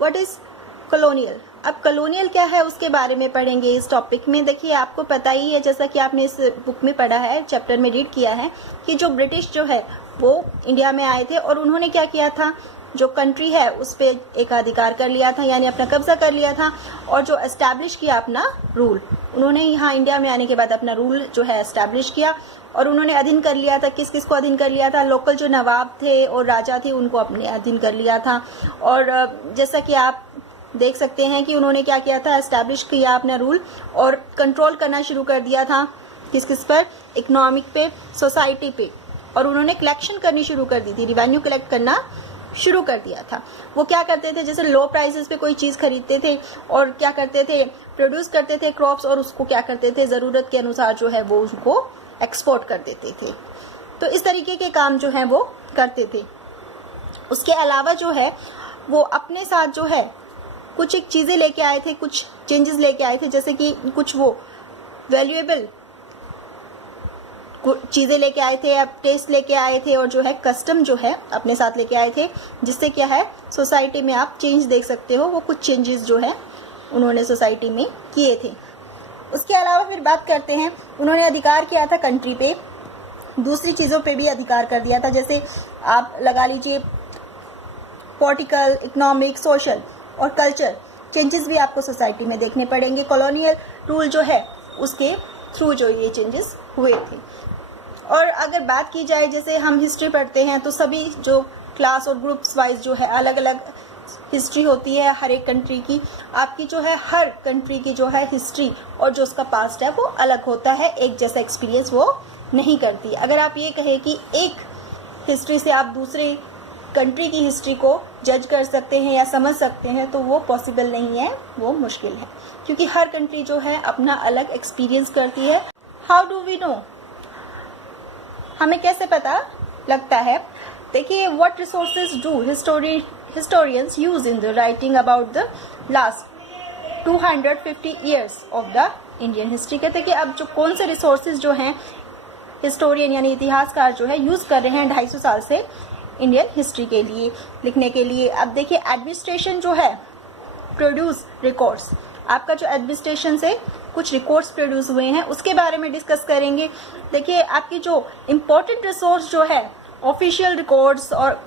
What is colonial. अब colonial क्या है उसके बारे में पढ़ेंगे इस टॉपिक में। देखिए आपको पता ही है, जैसा कि आपने इस बुक में पढ़ा है, चैप्टर में रीड किया है, कि जो ब्रिटिश जो है वो इंडिया में आए थे और उन्होंने क्या किया था, जो कंट्री है उस पर एक अधिकार कर लिया था, यानी अपना कब्जा कर लिया था, और जो एस्टैब्लिश किया अपना रूल, उन्होंने यहाँ इंडिया में आने के बाद अपना रूल जो है एस्टैब्लिश किया। और उन्होंने अधीन कर लिया था, किस किस को अधीन कर लिया था, लोकल जो नवाब थे और राजा थे उनको अपने अधीन कर लिया था। और जैसा कि आप देख सकते हैं कि उन्होंने क्या किया था, एस्टैब्लिश किया अपना रूल और कंट्रोल करना शुरू कर दिया था, किस किस पर, इकोनॉमिक पे, सोसाइटी पे, और उन्होंने कलेक्शन करनी शुरू कर दी थी, रिवेन्यू कलेक्ट करना शुरू कर दिया था। वो क्या करते थे, जैसे लो प्राइसेस पे कोई चीज़ खरीदते थे और क्या करते थे, प्रोड्यूस करते थे क्रॉप्स, और उसको क्या करते थे, ज़रूरत के अनुसार जो है वो उसको एक्सपोर्ट कर देते थे। तो इस तरीके के काम जो है वो करते थे। उसके अलावा जो है वो अपने साथ जो है कुछ एक चीज़ें लेके आए थे, कुछ चेंजेस लेके आए थे, जैसे कि कुछ वो वैल्यूएबल चीज़ें लेके आए थे, अब टेस्ट लेके आए थे, और जो है कस्टम जो है अपने साथ लेके आए थे, जिससे क्या है सोसाइटी में आप चेंज देख सकते हो। वो कुछ चेंजेस जो है उन्होंने सोसाइटी में किए थे। उसके अलावा फिर बात करते हैं, उन्होंने अधिकार किया था कंट्री पे, दूसरी चीज़ों पे भी अधिकार कर दिया था, जैसे आप लगा लीजिए पॉलिटिकल, इकोनॉमिक, सोशल और कल्चर चेंजेस भी आपको सोसाइटी में देखने पड़ेंगे। कॉलोनियल रूल जो है उसके थ्रू जो ये चेंजेस हुए थे। और अगर बात की जाए, जैसे हम हिस्ट्री पढ़ते हैं तो सभी जो क्लास और ग्रुप्स वाइज जो है अलग अलग हिस्ट्री होती है हर एक कंट्री की। आपकी जो है हर कंट्री की जो है हिस्ट्री और जो उसका पास्ट है वो अलग होता है, एक जैसा एक्सपीरियंस वो नहीं करती। अगर आप ये कहें कि एक हिस्ट्री से आप दूसरे कंट्री की हिस्ट्री को जज कर सकते हैं या समझ सकते हैं, तो वो पॉसिबल नहीं है, वो मुश्किल है, क्योंकि हर कंट्री जो है अपना अलग एक्सपीरियंस करती है। हाउ डू वी नो, हमें कैसे पता लगता है? देखिए, what resources do historians use in the writing about the last 250 years of the Indian history. कहते हैं कि अब जो कौन से रिसोर्सेज जो हैं हिस्टोरियन यानी इतिहासकार जो है यूज कर रहे हैं 250 साल से इंडियन हिस्ट्री के लिए, लिखने के लिए। अब देखिए, एडमिनिस्ट्रेशन जो है प्रोड्यूस रिकॉर्ड्स, आपका जो एडमिनिस्ट्रेशन से कुछ रिकॉर्ड्स प्रोड्यूस हुए हैं उसके बारे में डिस्कस करेंगे। देखिए, आपकी जो इम्पोर्टेंट रिसोर्स जो है ऑफिशियल रिकॉर्ड्स और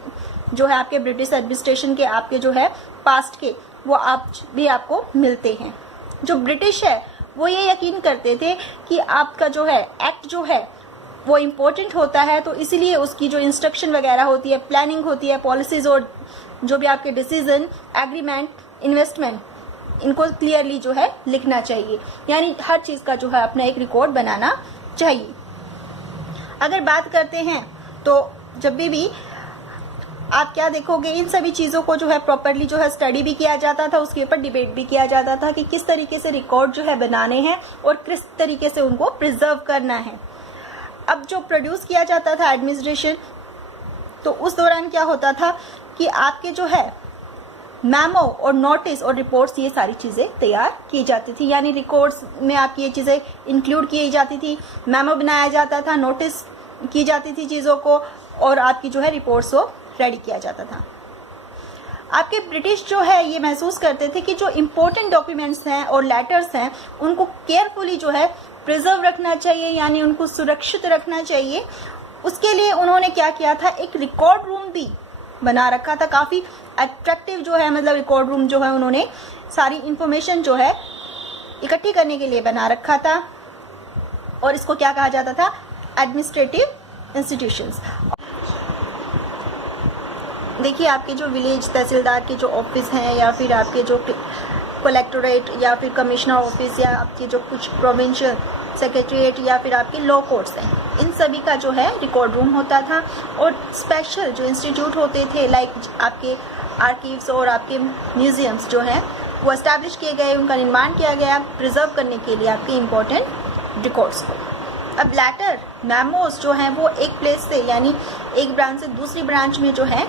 जो है आपके ब्रिटिश एडमिनिस्ट्रेशन के, आपके जो है पास्ट के, वो आपको मिलते हैं। जो ब्रिटिश है वो ये यकीन करते थे कि आपका जो है एक्ट जो है वो इम्पोर्टेंट होता है, तो इसीलिए उसकी जो इंस्ट्रक्शन वगैरह होती है, प्लानिंग होती है, पॉलिसीज और जो भी आपके डिसीजन, एग्रीमेंट, इन्वेस्टमेंट, इनको क्लियरली जो है लिखना चाहिए, यानी हर चीज़ का जो है अपना एक रिकॉर्ड बनाना चाहिए। अगर बात करते हैं तो जब भी आप क्या देखोगे, इन सभी चीज़ों को जो है प्रॉपरली जो है स्टडी भी किया जाता था, उसके ऊपर डिबेट भी किया जाता था कि किस तरीके से रिकॉर्ड जो है बनाने हैं और किस तरीके से उनको प्रिजर्व करना है। अब जो प्रोड्यूस किया जाता था एडमिनिस्ट्रेशन, तो उस दौरान क्या होता था कि आपके जो है मैमो और नोटिस और रिपोर्ट्स, ये सारी चीज़ें तैयार की जाती थी, यानी रिकॉर्ड्स में आपकी ये चीज़ें इंक्लूड की जाती थी, मैमो बनाया जाता था, नोटिस की जाती थी चीज़ों को, और आपकी जो है रिपोर्ट्स को रेडी किया जाता था। आपके ब्रिटिश जो है ये महसूस करते थे कि जो इम्पोर्टेंट डॉक्यूमेंट्स हैं और लेटर्स हैं उनको केयरफुली जो है प्रिजर्व रखना चाहिए, यानी उनको सुरक्षित रखना चाहिए। उसके लिए उन्होंने क्या किया था, एक रिकॉर्ड रूम भी बना रखा था, काफ़ी अट्रैक्टिव जो है, मतलब रिकॉर्ड रूम जो है उन्होंने सारी इंफॉर्मेशन जो है इकट्ठी करने के लिए बना रखा था, और इसको क्या कहा जाता था, एडमिनिस्ट्रेटिव इंस्टीट्यूशंस। देखिए, आपके जो विलेज तहसीलदार के जो ऑफिस हैं, या फिर आपके जो कलेक्टोरेट या फिर कमिश्नर ऑफिस, या आपके जो कुछ प्रोविंशियल सेक्रेटरीट या फिर आपके लॉ कोर्ट्स हैं, इन सभी का जो है रिकॉर्ड रूम होता था। और स्पेशल जो इंस्टीट्यूट होते थे, लाइक आपके आर्कीव्स और आपके म्यूजियम्स जो हैं वो एस्टैब्लिश किए गए, उनका निर्माण किया गया प्रिजर्व करने के लिए आपके इम्पोर्टेंट रिकॉर्ड्स को। अब लेटर मैमोस जो हैं वो एक प्लेस से, यानी एक ब्रांच से दूसरी ब्रांच में जो है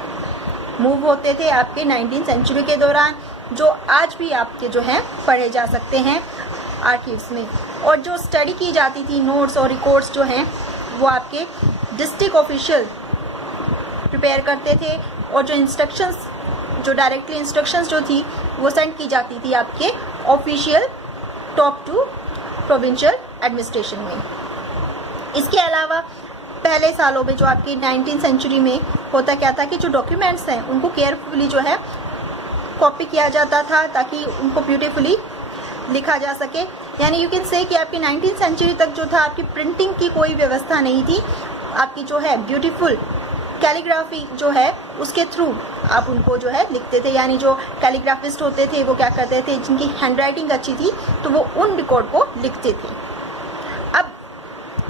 मूव होते थे आपके 19वीं सेंचुरी के दौरान, जो आज भी आपके जो हैं पढ़े जा सकते हैं आर्कीव्स में। और जो स्टडी की जाती थी, नोट्स और रिकॉर्ड्स जो हैं वो आपके डिस्ट्रिक्ट ऑफिशियल प्रिपेयर करते थे, और जो इंस्ट्रक्शंस जो डायरेक्टली इंस्ट्रक्शंस जो थी वो सेंड की जाती थी आपके official top to provincial administration में। इसके अलावा पहले सालों में जो आपकी 19th सेंचुरी में होता क्या था कि जो डॉक्यूमेंट्स हैं उनको केयरफुली जो है कॉपी किया जाता था ताकि उनको ब्यूटीफुली लिखा जा सके। यानी यू कैन से कि आपकी 19th सेंचुरी तक जो था आपकी प्रिंटिंग की कोई व्यवस्था नहीं थी। आपकी जो है ब्यूटीफुल कैलीग्राफी जो है उसके थ्रू आप उनको जो है लिखते थे। यानी जो कैलीग्राफिस्ट होते थे वो क्या करते थे, जिनकी हैंडराइटिंग अच्छी थी तो वो उन रिकॉर्ड को लिखते थे। अब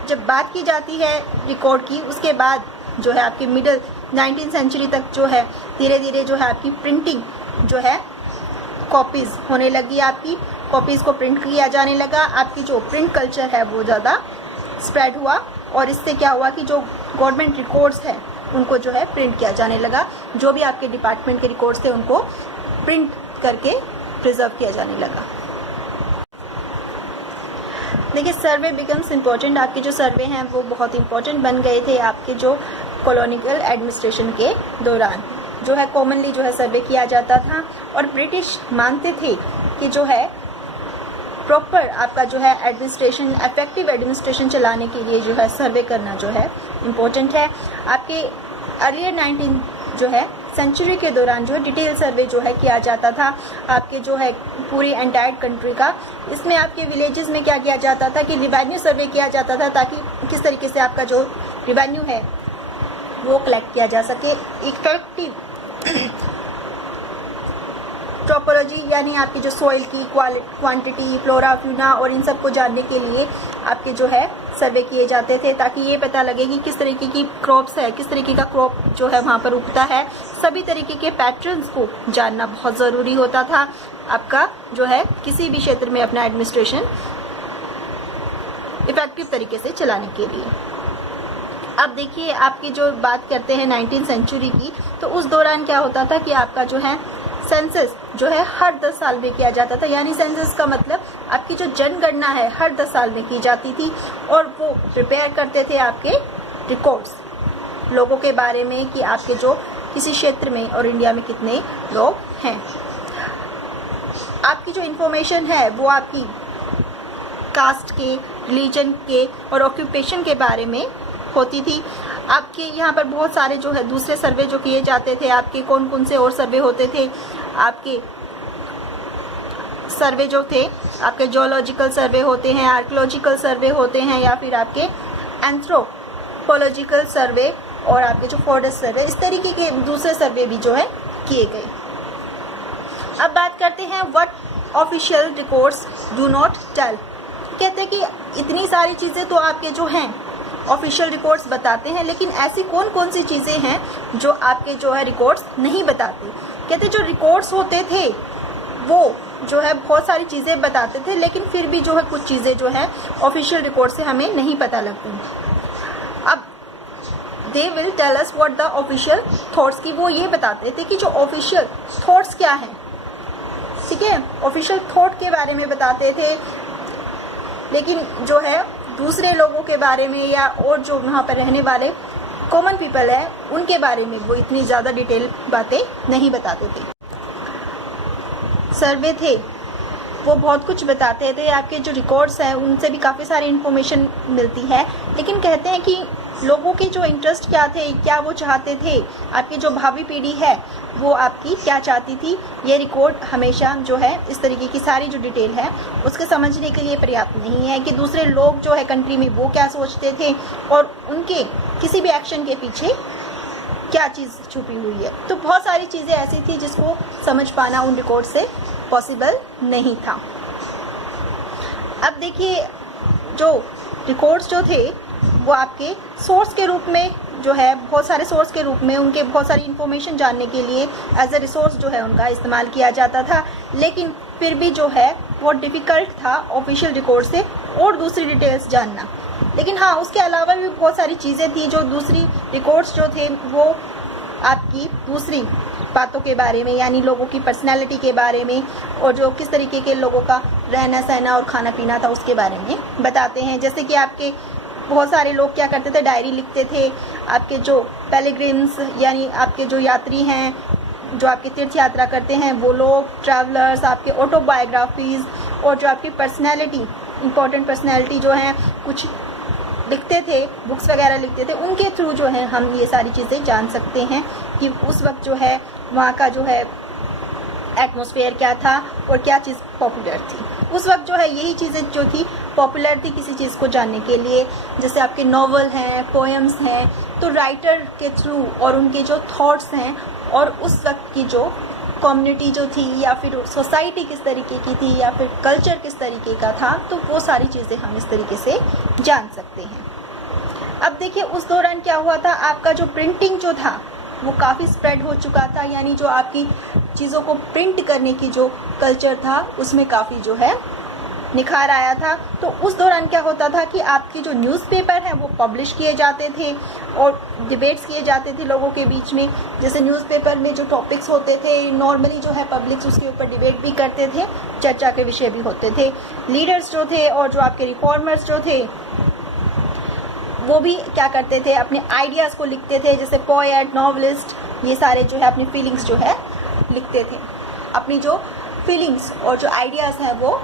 जब बात की जाती है रिकॉर्ड की, उसके बाद जो है आपकी मिडल 19th सेंचुरी तक जो है धीरे धीरे जो है आपकी प्रिंटिंग जो है कॉपीज़ होने लगी। आपकी कॉपीज़ को प्रिंट किया जाने लगा। आपकी जो प्रिंट कल्चर है वो ज़्यादा स्प्रेड हुआ और इससे क्या हुआ कि जो गवर्नमेंट रिकॉर्ड्स है उनको जो है प्रिंट किया जाने लगा। जो भी आपके डिपार्टमेंट के रिकॉर्ड्स थे उनको प्रिंट करके प्रिजर्व किया जाने लगा। देखिए सर्वे बिकम्स इम्पोर्टेंट। आपके जो सर्वे हैं वो बहुत इंपॉर्टेंट बन गए थे आपके जो कॉलोनियल एडमिनिस्ट्रेशन के दौरान। जो है कॉमनली जो है सर्वे किया जाता था और ब्रिटिश मानते थे कि जो है प्रॉपर आपका जो है एडमिनिस्ट्रेशन, इफेक्टिव एडमिनिस्ट्रेशन चलाने के लिए जो है सर्वे करना जो है इम्पोर्टेंट है। आपके अर्लियर 19th जो है सेंचुरी के दौरान जो है डिटेल सर्वे जो है किया जाता था आपके जो है पूरी एंटायर कंट्री का। इसमें आपके विलेजेस में क्या किया जाता था कि रिवेन्यू सर्वे किया जाता था ताकि किस तरीके से आपका जो रिवेन्यू है वो कलेक्ट किया जा सके। इफेक्टिव ट्रोपोलॉजी यानी आपकी जो सॉइल की क्वांटिटी, फ्लोरा, फ्यूना और इन सब को जानने के लिए आपके जो है सर्वे किए जाते थे ताकि ये पता लगे कि किस तरीके की क्रॉप्स है, किस तरीके का क्रॉप जो है वहाँ पर उगता है। सभी तरीके के पैटर्न्स को जानना बहुत ज़रूरी होता था आपका जो है किसी भी क्षेत्र में अपना एडमिनिस्ट्रेशन इफेक्टिव तरीके से चलाने के लिए। अब देखिए आपकी जो बात करते हैं 19th सेंचुरी की, तो उस दौरान क्या होता था कि आपका जो है सेंसस जो है हर 10 साल में किया जाता था। यानी सेंसस का मतलब आपकी जो जनगणना है हर 10 साल में की जाती थी और वो प्रिपेयर करते थे आपके रिकॉर्ड्स लोगों के बारे में कि आपके जो किसी क्षेत्र में और इंडिया में कितने लोग हैं। आपकी जो इंफॉर्मेशन है वो आपकी कास्ट के, रिलीजन के और ऑक्यूपेशन के बारे में होती थी। आपके यहाँ पर बहुत सारे जो है दूसरे सर्वे जो किए जाते थे। आपके कौन कौन से और सर्वे होते थे, आपके सर्वे जो थे आपके जियोलॉजिकल सर्वे होते हैं, आर्कियोलॉजिकल सर्वे होते हैं या फिर आपके एंथ्रोपोलॉजिकल सर्वे और आपके जो फॉरेस्ट सर्वे, इस तरीके के दूसरे सर्वे भी जो है किए गए। अब बात करते हैं what official records do not tell. कहते हैं कि इतनी सारी चीज़ें तो आपके जो हैं ऑफिशियल रिकॉर्ड्स बताते हैं, लेकिन ऐसी कौन कौन सी चीज़ें हैं जो आपके जो है रिकॉर्ड्स नहीं बताते। कहते जो रिकॉर्ड्स होते थे वो जो है बहुत सारी चीज़ें बताते थे, लेकिन फिर भी जो है कुछ चीज़ें जो है ऑफिशियल रिकॉर्ड से हमें नहीं पता लगती। अब they will tell us what the official thoughts, की वो ये बताते थे कि जो ऑफिशियल थॉट्स क्या हैं। ठीक है, ऑफिशियल थॉट के बारे में बताते थे, लेकिन जो है दूसरे लोगों के बारे में या और जो वहाँ पर रहने वाले कॉमन पीपल है उनके बारे में वो इतनी ज़्यादा डिटेल बातें नहीं बताते थे। सर्वे थे वो बहुत कुछ बताते थे। आपके जो रिकॉर्ड्स हैं उनसे भी काफ़ी सारी इन्फॉर्मेशन मिलती है, लेकिन कहते हैं कि लोगों के जो इंटरेस्ट क्या थे, क्या वो चाहते थे, आपकी जो भावी पीढ़ी है वो आपकी क्या चाहती थी, ये रिकॉर्ड हमेशा जो है इस तरीके की सारी जो डिटेल है उसके समझने के लिए पर्याप्त नहीं है कि दूसरे लोग जो है कंट्री में वो क्या सोचते थे और उनके किसी भी एक्शन के पीछे क्या चीज़ छुपी हुई है। तो बहुत सारी चीज़ें ऐसी थी जिसको समझ पाना उन रिकॉर्ड से पॉसिबल नहीं था। अब देखिए जो रिकॉर्ड्स जो थे वो आपके सोर्स के रूप में जो है बहुत सारे सोर्स के रूप में उनके बहुत सारी इन्फॉर्मेशन जानने के लिए एज ए रिसोर्स जो है उनका इस्तेमाल किया जाता था, लेकिन फिर भी जो है बहुत डिफ़िकल्ट था ऑफिशियल रिकॉर्ड से और दूसरी डिटेल्स जानना। लेकिन हाँ, उसके अलावा भी बहुत सारी चीज़ें थी जो दूसरी रिकॉर्ड्स जो थे वो आपकी दूसरी बातों के बारे में, यानी लोगों की पर्सनैलिटी के बारे में और जो किस तरीके के लोगों का रहना सहना और खाना पीना था उसके बारे में बताते हैं। जैसे कि आपके बहुत सारे लोग क्या करते थे, डायरी लिखते थे। आपके जो पेलिग्रिम्स यानी आपके जो यात्री हैं जो आपके तीर्थ यात्रा करते हैं वो लोग, ट्रैवलर्स, आपके ऑटोबायोग्राफीज़ और जो आपकी पर्सनैलिटी, इम्पोर्टेंट पर्सनैलिटी जो हैं कुछ लिखते थे, बुक्स वगैरह लिखते थे, उनके थ्रू जो है हम ये सारी चीज़ें जान सकते हैं कि उस वक्त जो है वहाँ का जो है एटमॉस्फेयर क्या था और क्या चीज़ पॉपुलर थी। उस वक्त जो है यही चीज़ें जो थी पॉपुलर थी किसी चीज़ को जानने के लिए। जैसे आपके नॉवल हैं, पोएम्स हैं, तो राइटर के थ्रू और उनके जो थॉट्स हैं और उस वक्त की जो कम्युनिटी जो थी या फिर सोसाइटी किस तरीके की थी या फिर कल्चर किस तरीके का था, तो वो सारी चीज़ें हम इस तरीके से जान सकते हैं। अब देखिए उस दौरान क्या हुआ था, आपका जो प्रिंटिंग जो था वो काफ़ी स्प्रेड हो चुका था, यानी जो आपकी चीज़ों को प्रिंट करने की जो कल्चर था उसमें काफ़ी जो है निखार आया था। तो उस दौरान क्या होता था कि आपके जो न्यूज़पेपर हैं वो पब्लिश किए जाते थे और डिबेट्स किए जाते थे लोगों के बीच में। जैसे न्यूज़पेपर में जो टॉपिक्स होते थे नॉर्मली जो है पब्लिक उसके ऊपर डिबेट भी करते थे, चर्चा के विषय भी होते थे। लीडर्स जो थे और जो आपके रिफॉर्मर्स जो थे वो भी क्या करते थे, अपने आइडियाज़ को लिखते थे। जैसे पोएट, नॉवलिस्ट, ये सारे जो है अपनी फीलिंग्स जो है लिखते थे, अपनी जो फीलिंग्स और जो आइडियाज़ हैं वो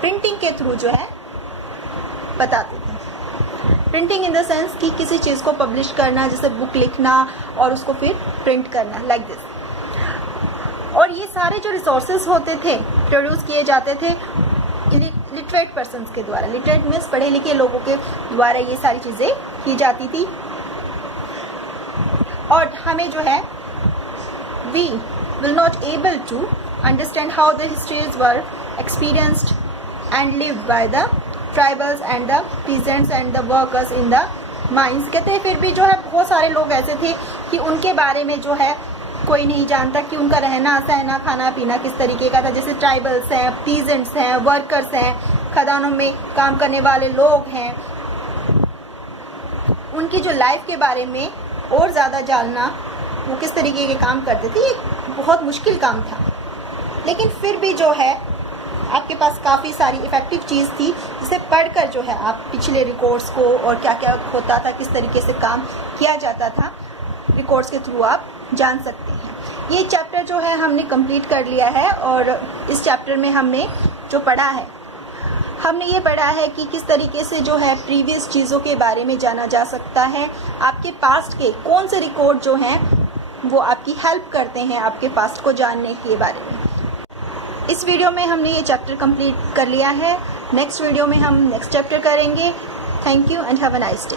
प्रिंटिंग के थ्रू जो है बताते थे। प्रिंटिंग इन द सेंस कि किसी चीज़ को पब्लिश करना, जैसे बुक लिखना और उसको फिर प्रिंट करना, लाइक दिस। और ये सारे जो रिसोर्सेज होते थे प्रोड्यूस किए जाते थे लिटरेट पर्सन्स के द्वारा। लिटरेट मीन्स पढ़े लिखे लोगों के द्वारा ये सारी चीज़ें की जाती थी। और हमें जो है we will not able to understand how the histories were experienced and lived by the tribals and the peasants and the workers in the mines। कहते हैं फिर भी जो है बहुत सारे लोग ऐसे थे कि उनके बारे में जो है कोई नहीं जानता कि उनका रहना सहना खाना पीना किस तरीके का था। जैसे ट्राइबल्स हैं, पीजेंट्स हैं, वर्कर्स हैं, खदानों में काम करने वाले लोग हैं, उनकी जो लाइफ के बारे में और ज़्यादा जानना, वो किस तरीके के काम करते थे, ये बहुत मुश्किल काम था। लेकिन फिर भी जो है आपके पास काफ़ी सारी इफ़ेक्टिव चीज़ थी जिसे पढ़कर जो है आप पिछले रिकॉर्ड्स को और क्या क्या होता था, किस तरीके से काम किया जाता था, रिकॉर्ड्स के थ्रू आप जान सकते हैं। ये चैप्टर जो है हमने कंप्लीट कर लिया है और इस चैप्टर में हमने जो पढ़ा है, हमने ये पढ़ा है कि किस तरीके से जो है प्रीवियस चीज़ों के बारे में जाना जा सकता है। आपके पास्ट के कौन से रिकॉर्ड जो हैं वो आपकी हेल्प करते हैं आपके पास्ट को जानने के बारे में। इस वीडियो में हमने ये चैप्टर कंप्लीट कर लिया है। नेक्स्ट वीडियो में हम नेक्स्ट चैप्टर करेंगे। Thank you and have a nice day.